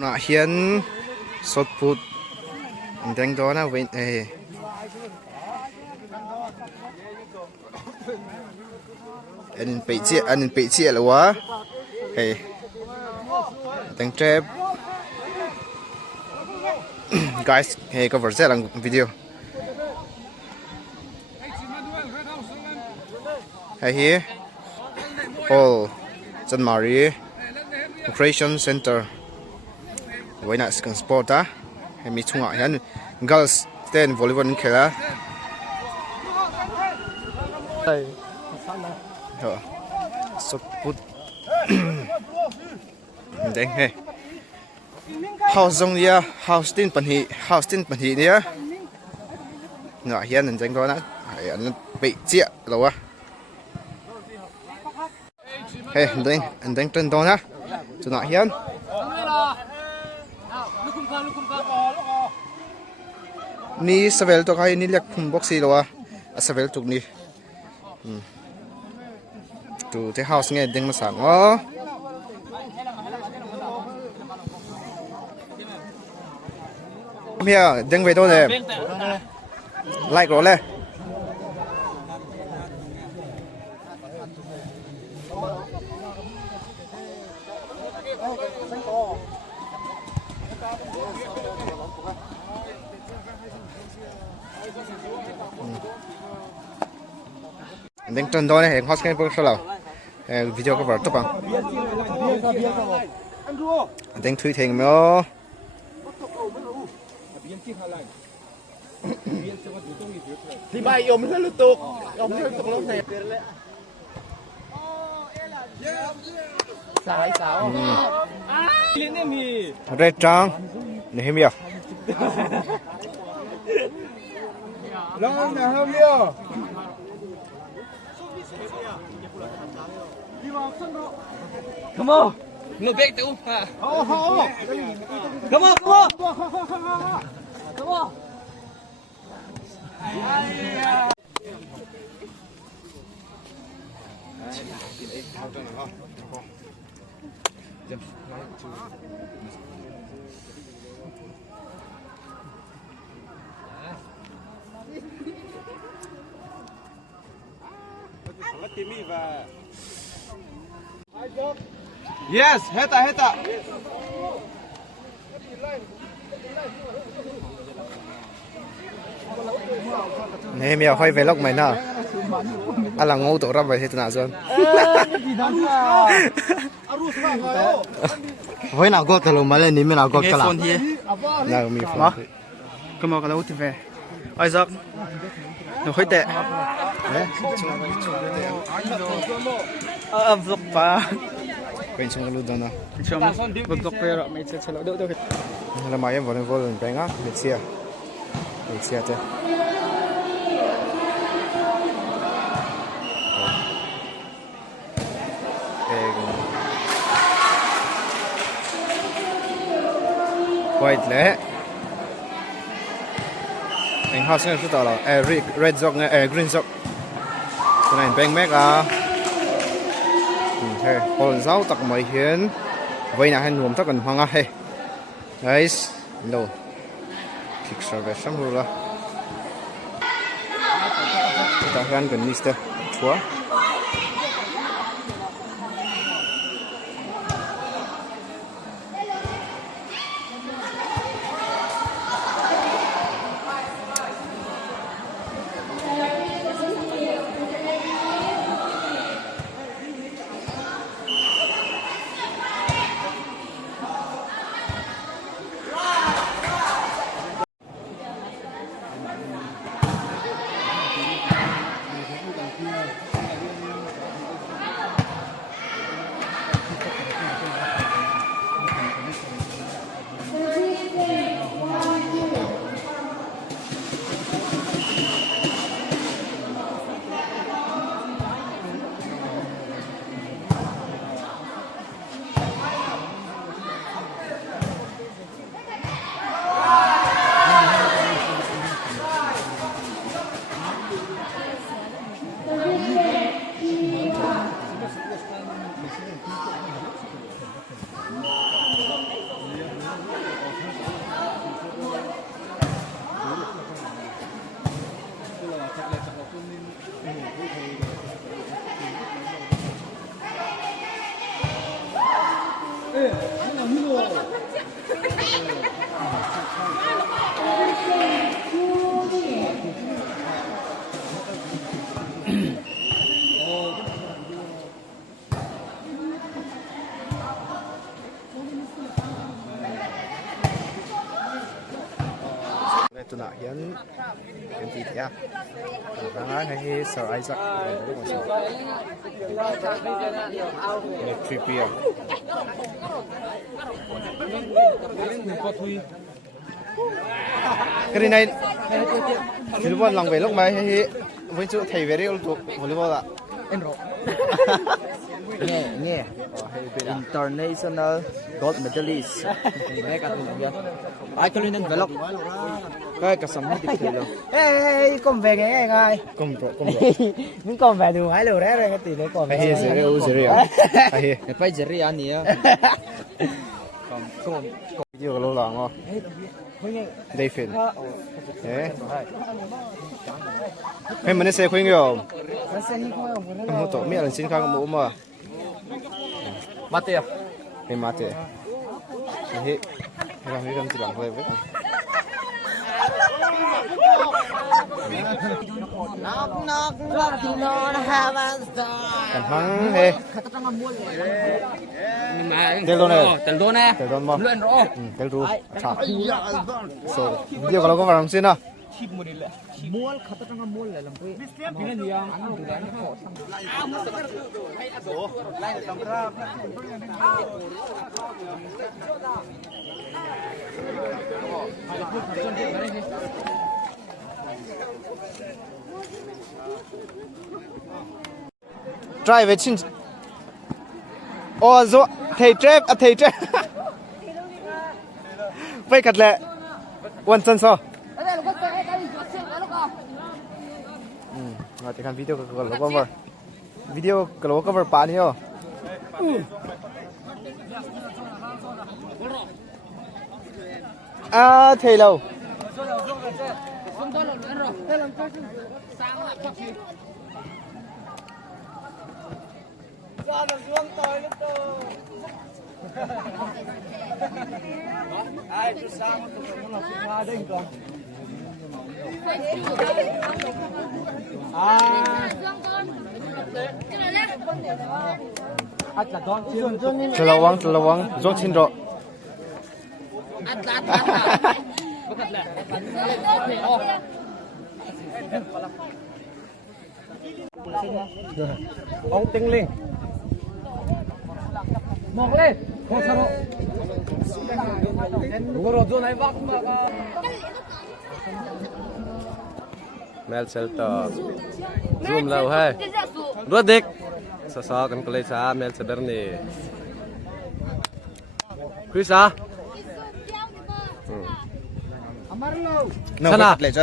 tuna hian shot put deng do na win anh bị chia là quá hey deng trap guys hey cover sẽ làm video hey here Paul John Marie Recreation Center với lại second sport á hay mi chung hian girls ten volleyball khela shot put deng hey house zong ya house tin pan hi nia ngã hian anh deng đó na anh bị chia lâu á hey anh deng trên đó na cho ngã hian ni savel to kai ni lek boxi lo a savel tuk ni tu te house nge ding ma sang o mia ding ve do le like ro le anh trên đó này hot scan bao lâu video có vào top bằng anh thui thành mà thì bài ôm lên tục lúc này sao red trang này mi à lâu nào không yêu come on no big too come on yes heta này mi hơi về lóc mày nè anh là ngô tổ ra vậy thì nào rồi với nào có tờ lồng mà lên ní mình nào có cả nào mi phone cái mà cái đâu thì về ai giặc nó hơi tệ vlog pa quên xong luôn đó nè chồng vlog pa rồi mấy chơi đỡ đỡ là mai em vào lên bé ngá Việt xe thế quay lẽ anh họ sẽ tao là red dog green dog cái này bang mac à thế còn giáo tắc mấy hiến vậy là hay nuông tắc cần hoang à hey guys no kick serve xong rồi kita kan cần nista chúa tụi nào hiện gì thế à đang nói hay Sir Isaac Trippier cái này volleyball lòng về lúc mai hay với chỗ thầy về đấy tụ volleyball ạ em rồi nghe international gold medalist nghe cả tụi nó ai cho nên vlog cái cả sắm đi chơi luôn ê con về cái anh ơi công rồi những con về đường hải lều đấy rồi cái tỷ đấy còn hay Zeri à hay phải Zeri anh nhỉ còn video lâu lắm không David thế hay mình sẽ khuyên nhiều không tổ miệng là xin khang mũ mà mate hay mate thế làm cái gì làm vậy cảm hứng he teldo nè mà luyện rõ tel ru chả so video kalau kau làm xin à mual kata tengah mual dalam kue ini dia anu dan kok try về chín zo thầy trap vậy cắt lẹ one chân so nggak tekan video kalau cover video kalau cover pa niyo thầy lâu Terlawang, zong cindro. ông tinh linh mọc lên không sao đúng rồi chỗ này vắt mà Mel Celta zoom lâu hay rốt địch sao kan kelai sa Mel Seberni Krisa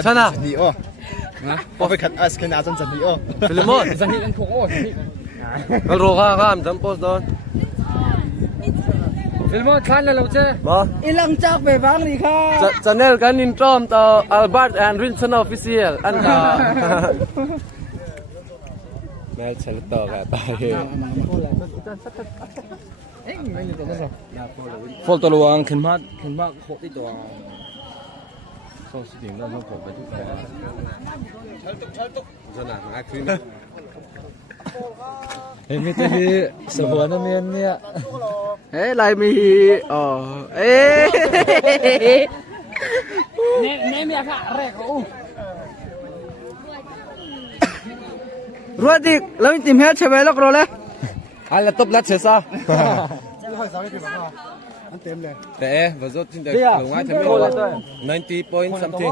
sana Ni oh. Có phải khát as cái nào trong trận đi oh. Filemon dân hiện khổ kal ro ha kam dam post don Filmo khan là lâu chưa ba ilang chắc về vắng đi kha channel kan in trom to Albert and Rinson official anta Mel Celta ka tayo Follow luang khmat khổ tíตัวxong sự kiện đó xong khổ phải chút sana akrin em biết thế sở hữu nó miên nè ê lại mi ê nem ya kha rek ruột đi lấy tìm hết chơi về lóc rồi đấy ai là top lát sẽ sao Anh tìm lên. để và rốt trên đời ở ngoài thêm nhiều 90 point something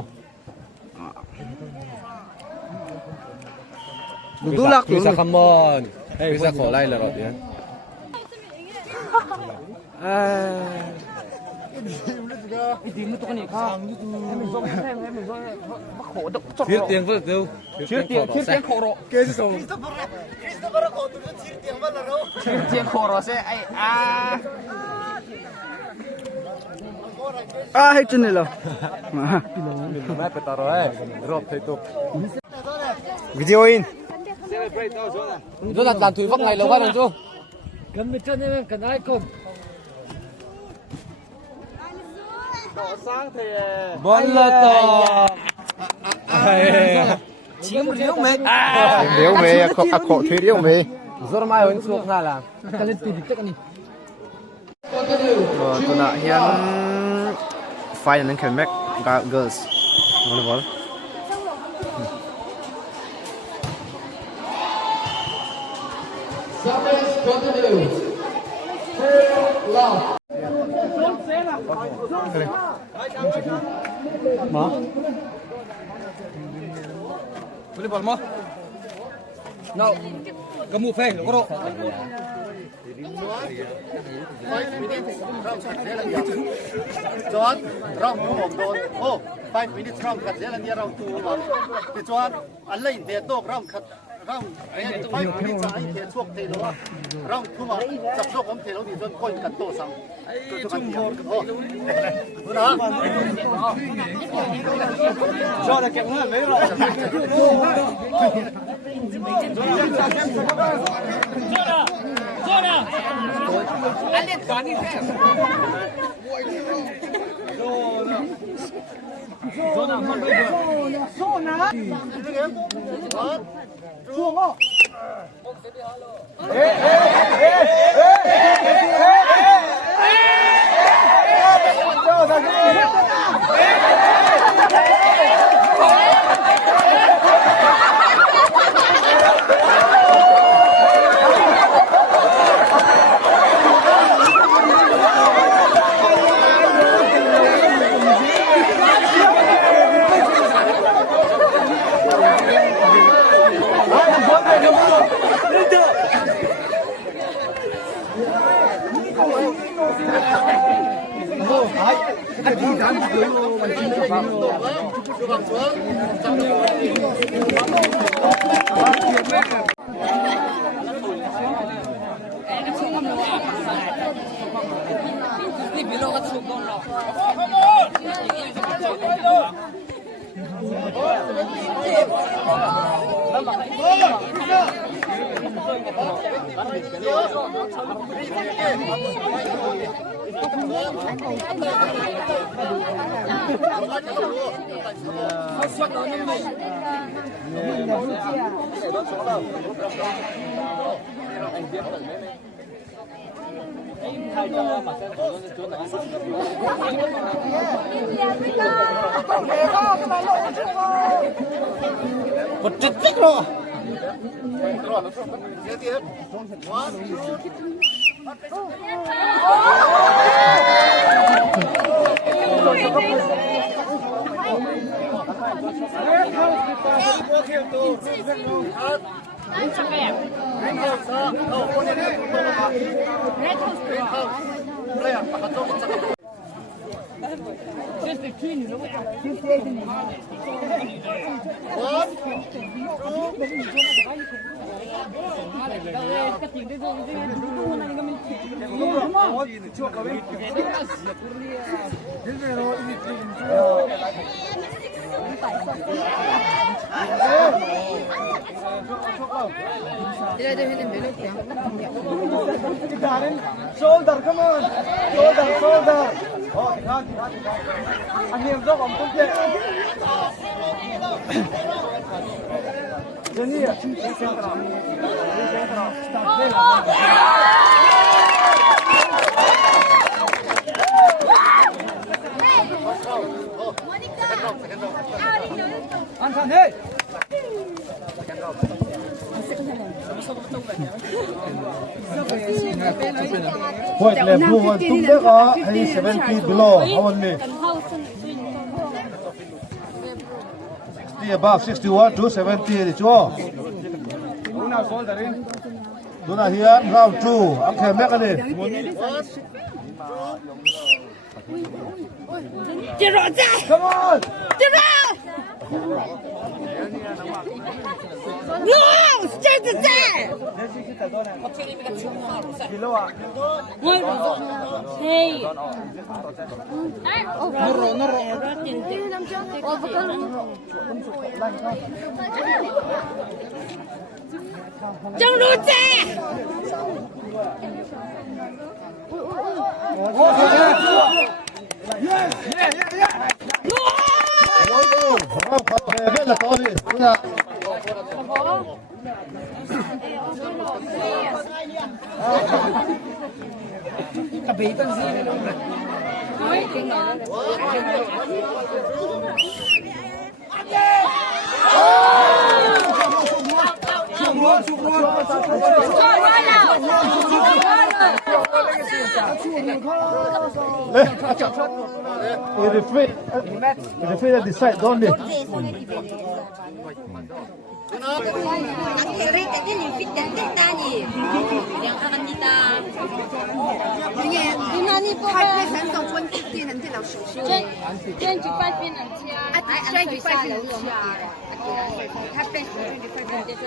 đủ lạc Krisa come on Krisa khổ lại là rồi đi tìm nó tôi này kha em mình do em mình do bắt khổ độc chọc thiếu tiền với đâu thiếu tiền khổ rồi Cái số. thiếu tiền khổ rồi sẽ ai hết chân này rồi mai phải tao rồi rộp thấy tục Video in. rất là làm thủy vắc này lâu quá rồi chú cầm cái chân em cần ai cùng bon là to chiếm liễu mệt Liễu về khổ thuê liễu về. rất mai hơn xuống ra là cái lên tìm chắc anh Tụi nạ hiện final nâng khen mech girls. volleyball. Volleyball mo? No. Kamu phê, có độ. John, round two of those. Oh, 5 minutes round cut. Then near round two. The John, Allah in the dog round cut. Round 5 minutes. I can swap tail. Round two. Just swap on tail. The John point cut to some. Cho là kẹp hơn lấy rồi. Anh lên toán đi xem. Zona, mất bây giờ. Zona. Zona. Một chút tích rồi. Shoulder, come on. Shoulder, shoulder. Oh, anh em dốc vòng không thể. Jenny, anh thằng hết. Point left, move on. Tum there are 7 feet below. How only? 60 above, 61 to 70. The jaw. Do not here. Round 2. Okay, mechanism. Come on. No! Stay the same! Hey! Trong đu xe! Là có gì? Kapitan sih. referee decide don't 아케레이트 님 핏댄다니 양합니다. 누나니 뽑아. 25分能吃啊，25分能吃啊。他被25分这专。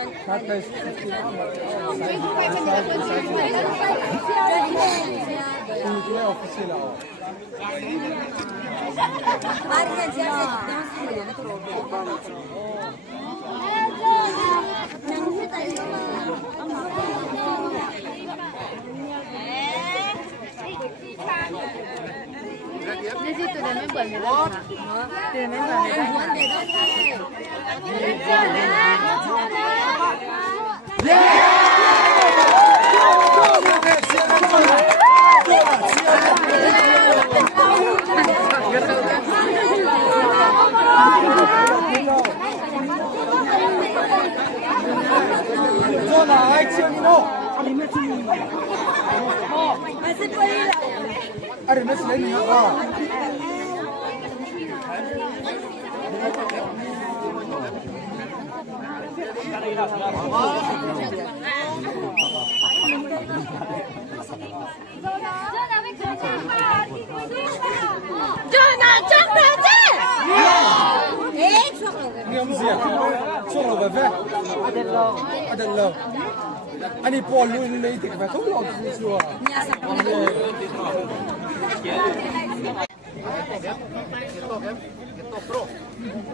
Ani Paul lu ni tik fa không lo chua.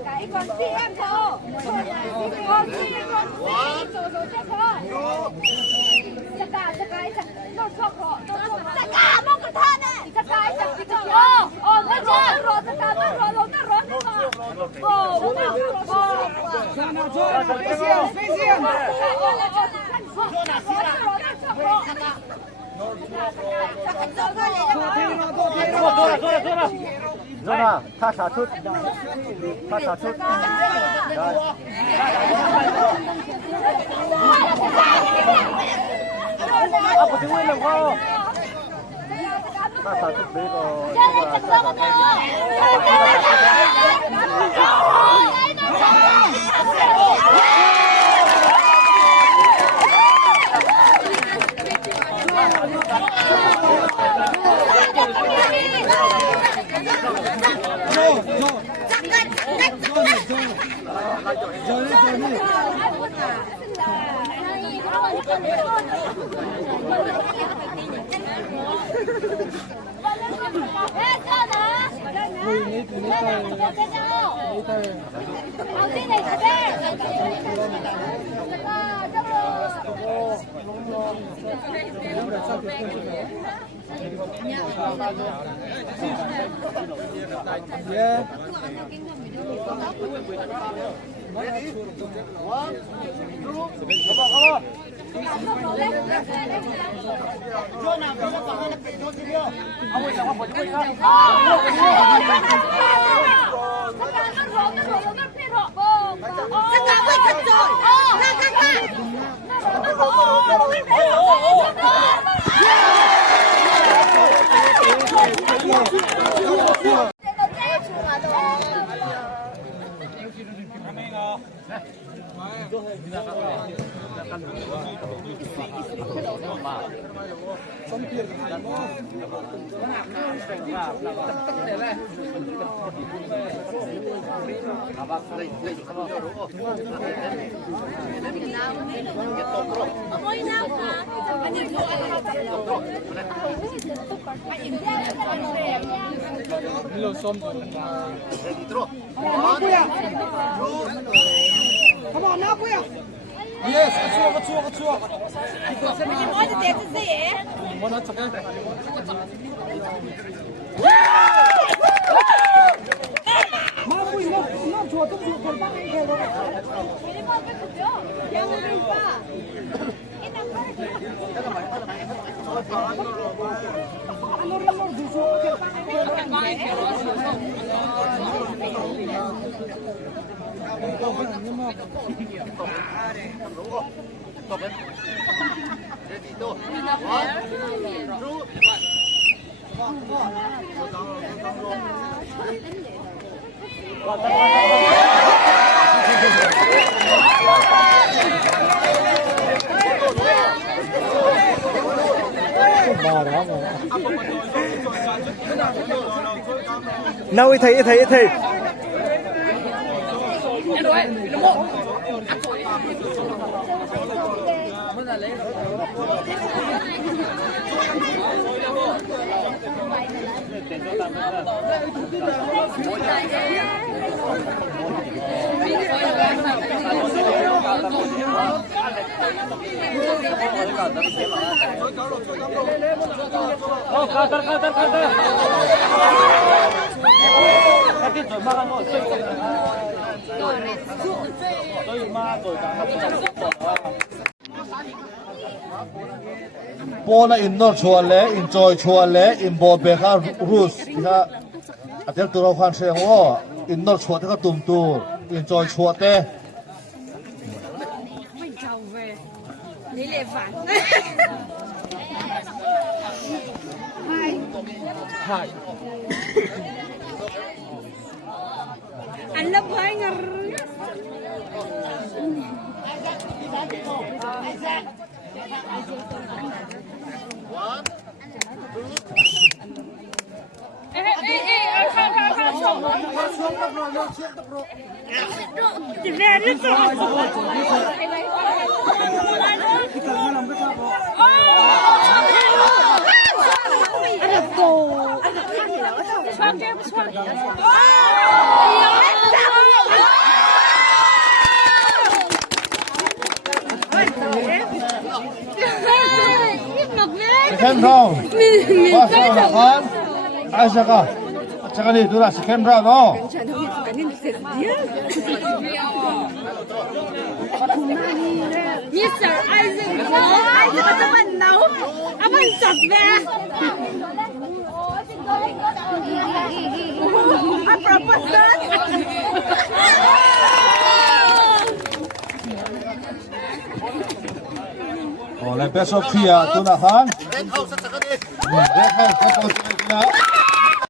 Cái con chị em cô. Con chị con Zona, tha xả chút. Tha xả chút. Rồi. Apa tiếng Nguyên làm không? Tha xả chút đấy rồi. Come on now, boy. Yes, achua. Mình nói cho tiền gì vậy? Muốn nó chặt cái. Mà bùi nó chua tôi chua con bác anh kêu rồi. Ini mau ke kerja? Jangan lupa. Ini Ano duso ke bác anh kêu. nào thấy Pona indoor chuale, enjoy chuale, inbo beka rus, tika atel turo khan seng wo, indoor chua tika tum tu, enjoy chua te. Lấy lệ phản. Hai. Anh lấp hai ngờ. Second round. First round khan. Aisha Second itu dah second round oh. Mr. Isaac, Isaac teman tahu apa yang sakit? Apa pesan? Oh, best of 3 tu nak khan. Red house second. Red house second.